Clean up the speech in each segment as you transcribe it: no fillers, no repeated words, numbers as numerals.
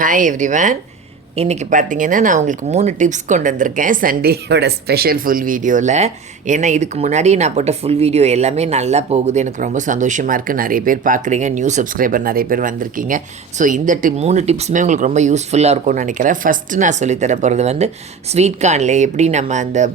Hi everyone. இன்றைக்கி பார்த்தீங்கன்னா நான் உங்களுக்கு 3 டிப்ஸ் கொண்டு வந்திருக்கேன் சண்டேயோட ஸ்பெஷல் ஃபுல் வீடியோவில். ஏன்னா இதுக்கு முன்னாடி நான் போட்ட ஃபுல் வீடியோ எல்லாமே நல்லா போகுது, எனக்கு ரொம்ப சந்தோஷமாக இருக்குது. நிறைய பேர் பார்க்குறீங்க, நியூ சப்ஸ்கிரைபர் நிறைய பேர் வந்திருக்கீங்க. ஸோ இந்த 3 டிப்ஸுமே உங்களுக்கு ரொம்ப யூஸ்ஃபுல்லாக இருக்கும்னு நினைக்கிறேன். ஃபஸ்ட்டு நான் சொல்லித்தர போகிறது வந்து ஸ்வீட் கார்னில் எப்படி நம்ம அந்த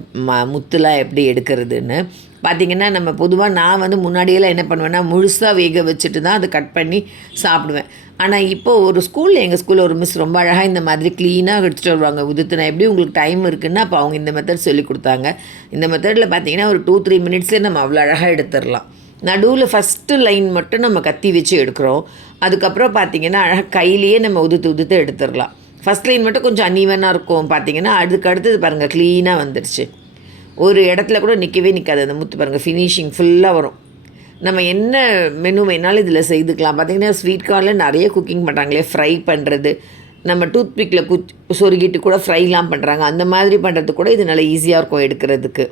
முத்துலாம் எப்படி எடுக்கிறதுன்னு பார்த்திங்கன்னா, நம்ம பொதுவாக நான் வந்து முன்னாடியெல்லாம் என்ன பண்ணுவேன்னா முழுசாக வேக வச்சுட்டு தான் அதை கட் பண்ணி சாப்பிடுவேன். ஆனால் இப்போது ஒரு ஸ்கூலில் எங்கள் ஸ்கூலில் ஒரு மிஸ் ரொம்ப அழகாக இந்த மாதிரி க்ளீனாக எடுத்துகிட்டு வருவாங்க. உதுத்துனா எப்படி உங்களுக்கு டைம் இருக்குன்னா அப்போ அவங்க இந்த மெத்தட் சொல்லி கொடுத்தாங்க. இந்த மெத்தடில் பார்த்திங்கன்னா ஒரு 2-3 மினிட்ஸே நம்ம அவ்வளோ அழகாக எடுத்துடலாம். நடுவில் ஃபஸ்ட்டு லைன் மட்டும் நம்ம கத்தி வச்சு எடுக்கிறோம். அதுக்கப்புறம் பார்த்திங்கன்னா அழகாக கையிலேயே நம்ம உதுத்து எடுத்துடலாம். ஃபஸ்ட் லைன் மட்டும் கொஞ்சம் அன்ஈவனாக இருக்கும். பார்த்திங்கன்னா அதுக்கு அடுத்தது பாருங்கள் க்ளீனாக வந்துடுச்சு. ஒரு இடத்துல கூட நிற்காது அந்த முத்து பாருங்கள், ஃபினிஷிங் ஃபுல்லாக வரும். நம்ம என்ன மெனு வேணாலும் இதில் செய்துக்கலாம். பார்த்திங்கன்னா ஸ்வீட் கார்னில் நிறைய குக்கிங் பண்ணுறாங்களே, ஃப்ரை பண்ணுறது, நம்ம டூத் பிக்கில் சொருகிட்டு கூட ஃப்ரைலாம் பண்ணுறாங்க. அந்த மாதிரி பண்ணுறது கூட இது நல்லா ஈஸியாக இருக்கும் எடுக்கிறதுக்கு.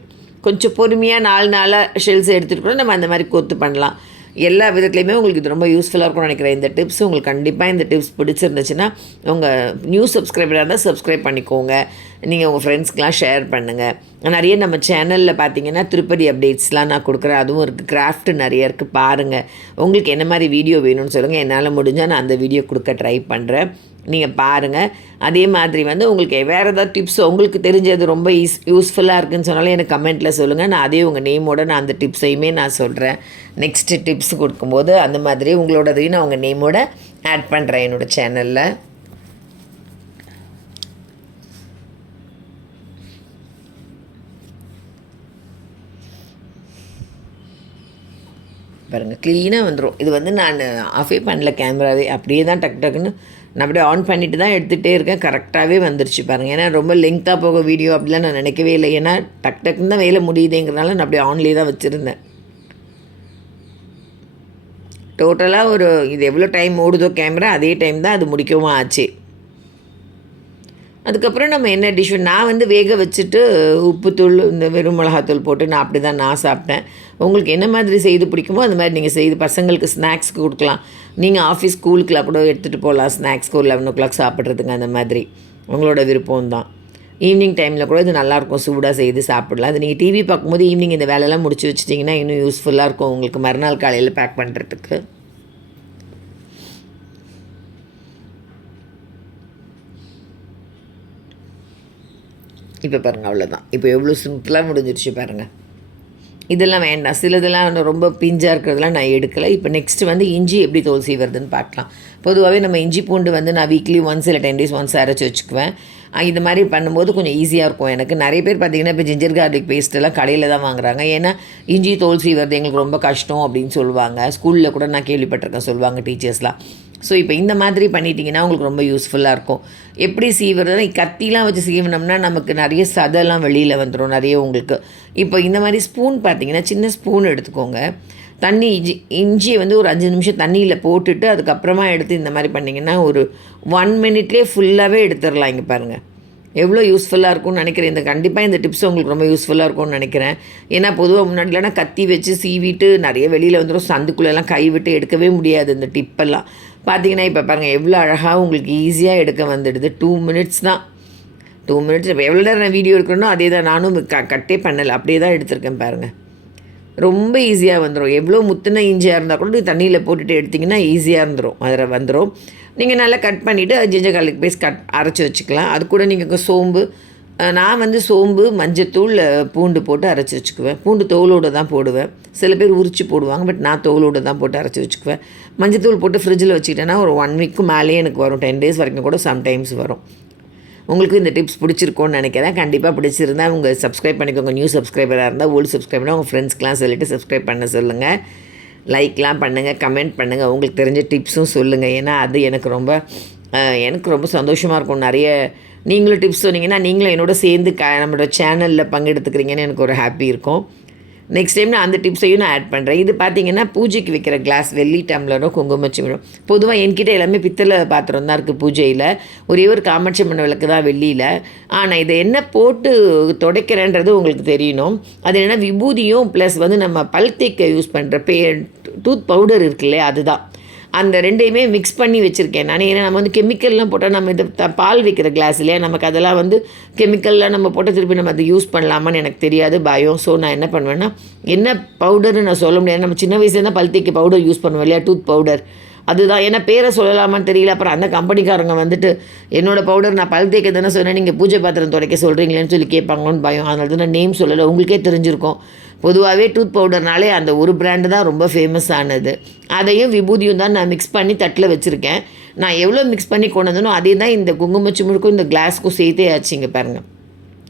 கொஞ்சம் பொறுமையாக 4 நாளாக ஷெல்ஸ் எடுத்துகிட்டு கூட நம்ம அந்த மாதிரி கொத்து பண்ணலாம். எல்லா விதத்துலையுமே உங்களுக்கு இது ரொம்ப யூஸ்ஃபுல்லாக இருக்கும்னு நினைக்கிறேன். இந்த டிப்ஸ் உங்களுக்கு கண்டிப்பாக இந்த டிப்ஸ் பிடிச்சிருந்துச்சுன்னா உங்கள் நியூ சப்ஸ்கிரைபராக இருந்தால் சப்ஸ்கிரைப் பண்ணிக்கோங்க. நீங்கள் உங்கள் ஃப்ரெண்ட்ஸ்க்கெலாம் ஷேர் பண்ணுங்கள். நிறைய நம்ம சேனலில் பார்த்தீங்கன்னா திருப்பதி அப்டேட்ஸ்லாம் நான் கொடுக்குறேன், அதுவும் இருக்குது. கிராஃப்ட் நிறைய இருக்குது, பாருங்கள். உங்களுக்கு என்ன மாதிரி வீடியோ வேணும்னு சொல்லுங்கள், என்னால் முடிஞ்சால் நான் அந்த வீடியோ கொடுக்க ட்ரை பண்ணுறேன். நீங்கள் பாருங்கள். அதே மாதிரி வந்து உங்களுக்கு வேறு ஏதாவது டிப்ஸ் உங்களுக்கு தெரிஞ்சது ரொம்ப யூஸ்ஃபுல்லாக இருக்குதுன்னு சொன்னாலும் எனக்கு கமெண்ட்டில் சொல்லுங்கள். நான் அதே உங்கள் நேமோடு நான் அந்த டிப்ஸையுமே நான் சொல்கிறேன். நெக்ஸ்ட்டு டிப்ஸ் கொடுக்கும்போது அந்த மாதிரி உங்களோடதையும் நான் உங்கள் நேமோட ஆட் பண்ணுறேன் என்னோடய சேனலில். பாருங்கள் க்ளீனாக வந்துடும். இது வந்து நான் ஆஃபே பண்ணல கேமராவே, அப்படியே தான் டக்குன்னு நான் அப்படியே ஆன் பண்ணிவிட்டு தான் எடுத்துகிட்டே இருக்கேன். கரெக்டாகவே வந்துருச்சு பாருங்கள். ஏன்னா ரொம்ப லெங்க்த்தாக போக வீடியோ அப்படிலாம் நான் நினைக்கவே இல்லை. ஏன்னா டக்குன்னு தான் வேலை முடியுதுங்கிறனால நான் அப்படியே ஆன்லேயே தான் வச்சுருந்தேன். டோட்டலாக இது எவ்வளோ டைம் ஓடுதோ கேமரா அதே டைம் தான் அது முடிக்கவும் ஆச்சு. அதுக்கப்புறம் நம்ம என்ன டிஷ், நான் வந்து வேக வச்சுட்டு உப்புத்தூள் இந்த வெறும் மிளகாத்தூள் போட்டு நான் அப்படி தான் நான் சாப்பிட்டேன். உங்களுக்கு என்ன மாதிரி செய்து பிடிக்குமோ அந்த மாதிரி நீங்கள் செய்து பசங்களுக்கு ஸ்நாக்ஸ்க்கு கொடுக்கலாம். நீங்கள் ஆஃபீஸ் ஸ்கூலுக்குலாம் கூட எடுத்துகிட்டு போகலாம் ஸ்நாக்ஸ்க்கு ஒரு 11 o'clock சாப்பிட்றதுங்க. அந்த மாதிரி உங்களோட விருப்பம் தான். ஈவினிங் டைமில் கூட இது நல்லாயிருக்கும், சூடாக செய்து சாப்பிடலாம். அது நீங்கள் டிவி பார்க்கும்போது ஈவினிங் இந்த வேலையெல்லாம் முடிச்சு வச்சிட்டிங்கன்னா இன்னும் யூஸ்ஃபுல்லாக இருக்கும் உங்களுக்கு மறுநாள் காலையில் பேக் பண்ணுறதுக்கு. இப்போ பாருங்கள் அவ்வளோதான். இப்போ எவ்வளோ சிம்பிளாக முடிஞ்சிருச்சு பாருங்கள். இதெல்லாம் வேண்டாம், சிலதெல்லாம் ரொம்ப பிஞ்சாக இருக்கிறதெல்லாம் நான் எடுக்கலை. இப்போ நெக்ஸ்ட்டு வந்து இஞ்சி எப்படி தோல் சீவுறதுன்னு பார்க்கலாம். பொதுவாகவே நம்ம இஞ்சி பூண்டு வந்து நான் வீக்லி ஒன்ஸ் இல்லை 10 days ஒன்ஸ் அரைச்சி வச்சுக்குவேன். இது மாதிரி பண்ணும்போது கொஞ்சம் ஈஸியாக இருக்கும் எனக்கு. நிறைய பேர் பார்த்திங்கன்னா இப்போ ஜிஞ்சர் கார்லிக் பேஸ்ட்டெல்லாம் கடையில் தான் வாங்குறாங்க. ஏன்னா இஞ்சி தோல் சீவுறது எங்களுக்கு ரொம்ப கஷ்டம் அப்படின்னு சொல்லுவாங்க. ஸ்கூலில் கூட நான் கேள்விப்பட்டிருக்கேன், சொல்லுவாங்க டீச்சர்ஸ்லாம். ஸோ இப்போ இந்த மாதிரி பண்ணிட்டீங்கன்னா உங்களுக்கு ரொம்ப யூஸ்ஃபுல்லாக இருக்கும். எப்படி சீவுறதுனா கத்திலாம் வச்சு சீவினோம்னா நமக்கு நிறைய சதெல்லாம் வெளியில் வந்துடும் நிறைய உங்களுக்கு. இப்போ இந்த மாதிரி ஸ்பூன் பார்த்திங்கன்னா சின்ன ஸ்பூன் எடுத்துக்கோங்க. தண்ணி இஞ்சியை வந்து ஒரு 5 நிமிஷம் தண்ணியில் போட்டுட்டு அதுக்கப்புறமா எடுத்து இந்த மாதிரி பண்ணிங்கன்னா ஒரு 1 minute ஃபுல்லாகவே எடுத்துடலாம். இங்கே பாருங்கள் எவ்வளோ யூஸ்ஃபுல்லாக இருக்கும்னு நினைக்கிறேன். கண்டிப்பாக இந்த டிப்ஸ் உங்களுக்கு ரொம்ப யூஸ்ஃபுல்லாக இருக்கும்னு நினைக்கிறேன். ஏன்னா பொதுவாக முன்னாடிலாம் கத்தி வச்சு சீவிட்டு நிறைய வெளியில் வந்துடும், சந்துக்குள்ளெல்லாம் கை விட்டு எடுக்கவே முடியாது இந்த டிப்பெல்லாம். பார்த்திங்கன்னா இப்போ பாருங்கள் எவ்வளோ அழகாக உங்களுக்கு ஈஸியாக எடுக்க வந்துடுது. 2 minutes தான். 2 minutes. இப்போ எவ்வளோ நேரம் நான் வீடியோ எடுக்கணும்னோ அதே தான். நானும் கட்டே பண்ணலை, அப்படியே தான் எடுத்திருக்கேன் பாருங்கள். ரொம்ப ஈஸியாக வந்துடும். எவ்வளோ முத்தின இஞ்சியாக இருந்தால் கூட தண்ணியில் போட்டுட்டு எடுத்திங்கன்னா ஈஸியாக அதில் வந்துடும். நீங்கள் நல்லா கட் பண்ணிவிட்டு ஜிஞ்சர் கார்லிக் பேஸ்ட் அரைச்சி வச்சுக்கலாம். அது கூட நீங்கள் சோம்பு, நான் வந்து சோம்பு மஞ்சத்தூள் பூண்டு போட்டு அரைச்சி வச்சுக்குவேன். பூண்டு தோலோடு தான் போடுவேன். சில பேர் உரித்து போடுவாங்க, பட் நான் தோலோடு தான் போட்டு அரைச்சி வச்சுக்குவேன். மஞ்சத்தூள் போட்டு ஃப்ரிட்ஜில் வச்சுக்கிட்டேன்னா ஒரு 1 week மேலேயே எனக்கு வரும். 10 days வரைக்கும் கூட சம்டைம்ஸ் வரும். உங்களுக்கு இந்த டிப்ஸ் பிடிச்சிருக்கோன்னு நினைக்கிறேன். கண்டிப்பாக பிடிச்சிருந்தா உங்கள் சப்ஸ்கிரைப் பண்ணிக்கோங்க. நியூ சப்ஸ்கிரைபராக இருந்தால் ஓல்டு சப்ஸ்கிரைபராக உங்கள் ஃப்ரெண்ட்ஸ்க்கெலாம் சொல்லிவிட்டு சப்ஸ்கிரைப் பண்ண சொல்லுங்கள். லைக்லாம் பண்ணுங்கள், கமெண்ட் பண்ணுங்கள், உங்களுக்கு தெரிஞ்ச டிப்ஸும் சொல்லுங்கள். ஏன்னா அது எனக்கு ரொம்ப சந்தோஷமாக இருக்கும். நிறைய நீங்களும் டிப்ஸ் சொன்னீங்கன்னா நீங்களும் என்னோட சேர்ந்து நம்மளோட சேனலில் பங்கெடுத்துக்கிறீங்கன்னு எனக்கு ஒரு ஹாப்பி இருக்கும். நெக்ஸ்ட் டைம் நான் அந்த டிப்ஸையும் நான் ஆட் பண்ணுறேன். இது பார்த்திங்கன்னா பூஜைக்கு வைக்கிற கிளாஸ், வெள்ளி டம்ளரும் குங்குமச்சிமிடும். பொதுவாக என்கிட்ட எல்லாமே பித்தளை பாத்திரம் தான் இருக்குது பூஜையில். ஒரே ஒரு காமாட்சி அம்மன் விளக்கு தான் வெள்ளியில். ஆனால் இதை என்ன போட்டு துடைக்கிறேன்றது உங்களுக்கு தெரியணும். அது என்ன விபூதியும் ப்ளஸ் வந்து நம்ம பல் தேய்க்க யூஸ் பண்ணுற டூத் பவுடர் இருக்குல்லையே அதுதான். அந்த ரெண்டையுமே மிக்ஸ் பண்ணி வச்சுருக்கேன் நான். ஏன்னா நம்ம வந்து கெமிக்கல்லாம் போட்டால் நம்ம இது பால் வைக்கிற கிளாஸ் இல்லையா, நமக்கு அதெல்லாம் வந்து கெமிக்கல்லாம் நம்ம போட்டால் திருப்பி நம்ம அதை யூஸ் பண்ணலாமான்னு எனக்கு தெரியாது, பயம். ஸோ நான் என்ன பண்ணுவேன்னா, என்ன பவுடர்னு நான் சொல்ல முடியாது. நம்ம சின்ன வயசுலேருந்து பல் தேய்க்க பவுடர் யூஸ் பண்ணுவோம் இல்லையா, டூத் பவுடர். அதுதான் ஏன்னா பேரை சொல்லலாமான்னு தெரியல. அப்புறம் அந்த கம்பெனிக்காரங்க வந்துட்டு என்னோடய பவுடர் நான் பல் தேய்க்க தானே சொன்னேன், நீங்கள் பூஜை பாத்திரம் துடைக்க சொல்கிறீங்களேன்னு சொல்லி கேட்பாங்களோன்னு பயம். அதனால தான் நான் நேம் சொல்லலை, உங்களுக்கே தெரிஞ்சிருக்கும். பொதுவாகவே டூத் பவுடர்னாலே அந்த ஒரு பிராண்டு தான் ரொம்ப ஃபேமஸ் ஆனது. அதையும் விபூதியும் தான் நான் மிக்ஸ் பண்ணி தட்டில் வச்சுருக்கேன். நான் எவ்வளோ மிக்ஸ் பண்ணி கொண்டு வந்தனோ அதே தான் இந்த குங்குமச்சிமிழுக்கும் இந்த கிளாஸுக்கும் சேர்த்தே ஆச்சுங்க பாருங்கள்.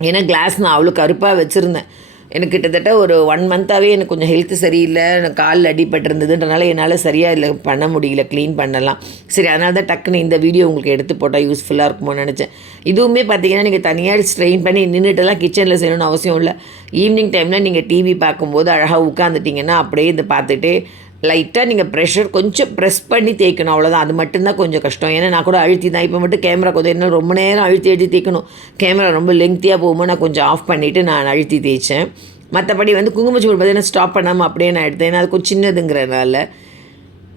ஏன்னா கிளாஸ் நான் அவ்வளோ கருப்பாக வச்சுருந்தேன். எனக்கு கிட்டத்தட்ட ஒரு 1 மந்த்தாகவே எனக்கு கொஞ்சம் ஹெல்த்து சரியில்லை, எனக்கு காலில் அடிபட்டிருந்ததுன்றனால என்னால் சரியாக இல்லை பண்ண முடியல, க்ளீன் பண்ணலாம். சரி, அதனால தான் டக்குன்னு இந்த வீடியோ உங்களுக்கு எடுத்து போட்டால் யூஸ்ஃபுல்லாக இருக்குமோன்னு நினச்சேன். இதுவுமே பார்த்தீங்கன்னா நீங்கள் தனியாக ஸ்ட்ரெயின் பண்ணி நின்றுட்டுலாம் கிச்சனில் செய்யணும்னு அவசியம் இல்லை. ஈவினிங் டைமில் நீங்கள் டிவி பார்க்கும்போது அழகாக உட்காந்துட்டிங்கன்னா அப்படியே இதை பார்த்துட்டு லைட்டாக நீங்கள் கொஞ்சம் ப்ரெஸ் பண்ணி தேய்க்கணும், அவ்வளோதான். அது மட்டும்தான் கொஞ்சம் கஷ்டம். ஏன்னா நான் கூட அழுத்தி தான் இப்போ மட்டும் கேமரா கொஞ்சம் என்ன ரொம்ப நேரம் அழுத்தி தேய்க்கணும். கேமரா ரொம்ப லெங்க்த்தியாக போகும்போது நான் கொஞ்சம் ஆஃப் பண்ணிவிட்டு நான் அழுத்தி தேய்ச்சேன். மற்றபடி வந்து குங்குமச்சிமிழ் பார்த்தீங்கன்னா ஸ்டாப் பண்ணாமல் அப்படியே நான் எடுத்தேன். ஏன்னா அது கொஞ்சம் சின்னதுங்கிறனால.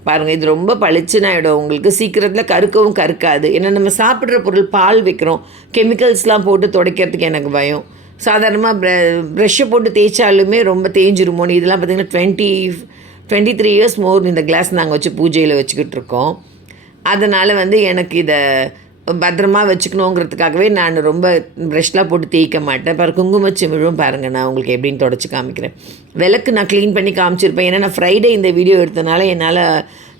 பாருங்கள், இது ரொம்ப பளிச்சுன்னு ஆகிடும் உங்களுக்கு. சீக்கிரத்தில் கருக்கவும் கருக்காது. ஏன்னா நம்ம சாப்பிட்ற பொருள் பால் வைக்கிறோம், கெமிக்கல்ஸ்லாம் போட்டு துடைக்கிறதுக்கு எனக்கு பயம். சாதாரணமாக ப்ரெஷ்ஷை போட்டு தேய்ச்சாலுமே ரொம்ப தேஞ்சிருமோன்னு. இதெல்லாம் பார்த்திங்கன்னா 23 இயர்ஸ் மோர் இந்த கிளாஸ் நாங்கள் வச்சு பூஜையில் வச்சுக்கிட்டு இருக்கோம். அதனால் வந்து எனக்கு இதை பத்திரமா வச்சுக்கணுங்கிறதுக்காகவே நான் ரொம்ப ப்ரெஷ்லாம் போட்டு தேய்க்க மாட்டேன். பாரு குங்குமச்சிமிழும் பாருங்கள், நான் உங்களுக்கு எப்படின்னு தொடச்சி காமிக்கிறேன். விளக்கு நான் க்ளீன் பண்ணி காமிச்சிருப்பேன். ஏன்னா நான் ஃப்ரைடே இந்த வீடியோ எடுத்தனால என்னால்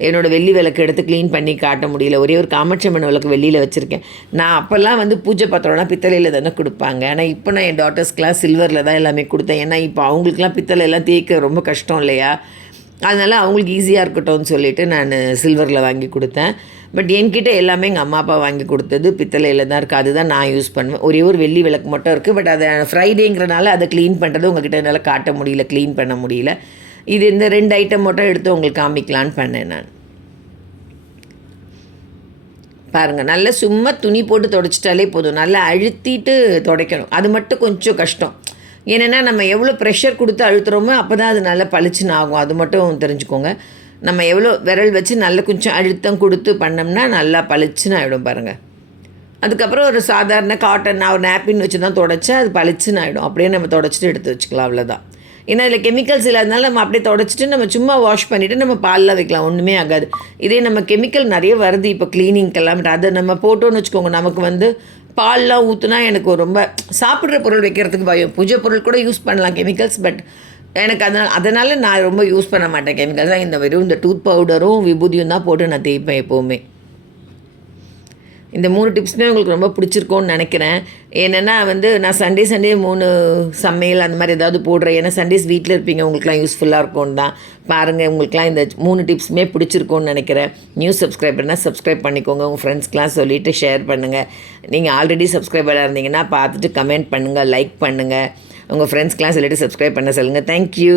என்னோடய வெள்ளி விளக்கு எடுத்து க்ளீன் பண்ணி காட்ட முடியல. ஒரே ஒரு காமாட்சியம்மன் விளக்கு வெளியில் வச்சுருக்கேன். நான் அப்போல்லாம் வந்து பூஜை பாத்திரம்லாம் பித்தளையில் தானே கொடுப்பாங்க. ஆனால் இப்போ நான் என் டாட்டர்ஸ்க்கெலாம் சில்வரில் தான் எல்லாமே கொடுத்தேன். ஏன்னா இப்போ அவங்களுக்குலாம் பித்தளை எல்லாம் தேய்க்க ரொம்ப கஷ்டம் இல்லையா, அதனால் அவங்களுக்கு ஈஸியாக இருக்கட்டும்னு சொல்லிவிட்டு நான் சில்வரில் வாங்கி கொடுத்தேன். பட் என்கிட்ட எல்லாமே எங்கள் அம்மா அப்பா வாங்கி கொடுத்தது பித்தளையில் தான் இருக்குது. அதுதான் நான் யூஸ் பண்ணுவேன். ஒரே ஒரு வெள்ளி விளக்கு மட்டும் இருக்குது. பட் அதை ஃப்ரைடேங்கிறனால அதை க்ளீன் பண்ணுறது உங்கள்கிட்ட என்னால் காட்ட முடியல, க்ளீன் பண்ண முடியல. இது இந்த 2 ஐட்டம் மட்டும் எடுத்து உங்களுக்கு காமிக்கலான்னு பண்ணேன் நான். பாருங்கள், நல்லா சும்மா துணி போட்டு துடைச்சிட்டாலே போதும். நல்லா அழுத்திட்டு துடைக்கணும், அது மட்டும் கொஞ்சம் கஷ்டம். ஏன்னா நம்ம எவ்வளோ ப்ரெஷர் கொடுத்து அழுத்துகிறோமோ அப்போ தான் அது நல்லா பளிச்சுன்னு ஆகும். அது மட்டும் தெரிஞ்சுக்கோங்க. நம்ம எவ்வளோ விரல் வச்சு நல்லா கொஞ்சம் அழுத்தம் கொடுத்து பண்ணோம்னா நல்லா பளிச்சுன்னு ஆகிடும் பாருங்கள். அதுக்கப்புறம் ஒரு சாதாரண காட்டன் ஒரு நாப்கின் வச்சு தான் துடைச்சா அது பளிச்சுன்னு ஆகிடும். அப்படியே நம்ம துடைச்சிட்டு எடுத்து வச்சுக்கலாம், அவ்வளோதான். ஏன்னா இதில் கெமிக்கல்ஸ் இல்லாதனால நம்ம அப்படியே துடைச்சிட்டு நம்ம சும்மா வாஷ் பண்ணிவிட்டு நம்ம பாலில் வைக்கலாம், ஒன்றுமே ஆகாது. இதே நம்ம கெமிக்கல் நிறைய வருது இப்போ க்ளீனிங்க்கெல்லாம். அதை நம்ம போட்டோன்னு வச்சுக்கோங்க, நமக்கு வந்து பால்லாம் ஊற்றுனா எனக்கு ரொம்ப சாப்பிட்ற பொருள் வைக்கிறதுக்கு பயம். பூஜை பொருள் கூட யூஸ் பண்ணலாம் கெமிக்கல்ஸ், பட் எனக்கு அதனால் நான் ரொம்ப யூஸ் பண்ண மாட்டேன் கெமிக்கல்ஸ் தான். இந்த டூத் பவுடரும் விபூதியும் தான் போட்டு நான் தேய்ப்பேன் எப்போவுமே. இந்த 3 டிப்ஸுமே உங்களுக்கு ரொம்ப பிடிச்சிருக்கோன்னு நினைக்கிறேன். ஏன்னா வந்து நான் சண்டே 3 சமையல் அந்த மாதிரி ஏதாவது போடுறேன். ஏன்னா சண்டேஸ் வீட்டில் இருப்பீங்க, உங்களுக்குலாம் யூஸ்ஃபுல்லாக இருக்கும்னு தான். பாருங்கள், உங்களுக்குலாம் இந்த 3 டிப்ஸுமே பிடிச்சிருக்கோன்னு நினைக்கிறேன். நியூ சப்ஸ்கிரைபர்னால் சப்ஸ்கிரைப் பண்ணிக்கோங்க, உங்கள் ஃப்ரெண்ட்ஸ்க்கெலாம் சொல்லிவிட்டு ஷேர் பண்ணுங்கள். நீங்கள் ஆல்ரெடி சப்ஸ்கிரைபராக இருந்தீங்கன்னா பார்த்துட்டு கமெண்ட் பண்ணுங்கள், லைக் பண்ணுங்கள், உங்கள் ஃப்ரெண்ட்ஸ்க்கெலாம் சொல்லிவிட்டு சப்ஸ்கிரைப் பண்ண சொல்லுங்கள். தேங்க்யூ.